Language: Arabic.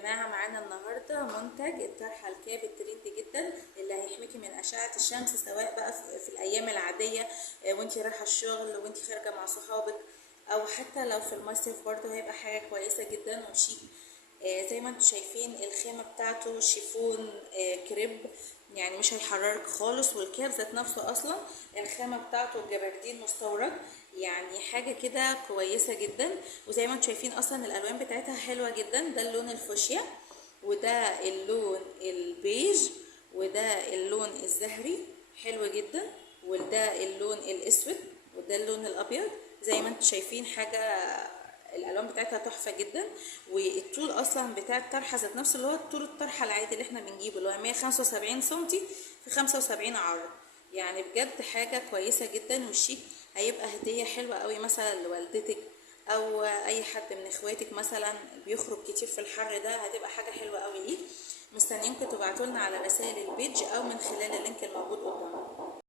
جماعة معانا النهاردة منتج الطرحة الكاب الترند جدا اللي هيحميكي من أشعة الشمس، سواء بقى في الأيام العادية وانتي رايحة الشغل وانتي خارجة مع صحابك، أو حتى لو في المصيف برضه هيبقى حاجة كويسة جدا وشيك. زي ما انتم شايفين الخامة بتاعته شيفون كريب، يعني مش هيحررك خالص. والكاب ذات نفسه اصلا الخامة بتاعته جبردين مستورد، يعني حاجة كده كويسة جدا. وزي ما انتم شايفين اصلا الالوان بتاعتها حلوة جدا، ده اللون الفوشيا، وده اللون البيج، وده اللون الزهري حلو جدا، وده اللون الاسود، وده اللون الابيض. زي ما انتم شايفين حاجة الالوان بتاعتها تحفه جدا. والطول اصلا بتاع الطرحه ذات نفسه اللي هو طول الطرحه العادي اللي احنا بنجيبه اللي هو 175 سنتي في 75 عرض، يعني بجد حاجه كويسه جدا وشيك. هيبقى هديه حلوه قوي مثلا لوالدتك او اي حد من اخواتك مثلا بيخرج كتير في الحر ده، هتبقى حاجه حلوه قوي ليه. مستنيينكم تبعتولنا على رسائل البيج او من خلال اللينك الموجود قدامكم.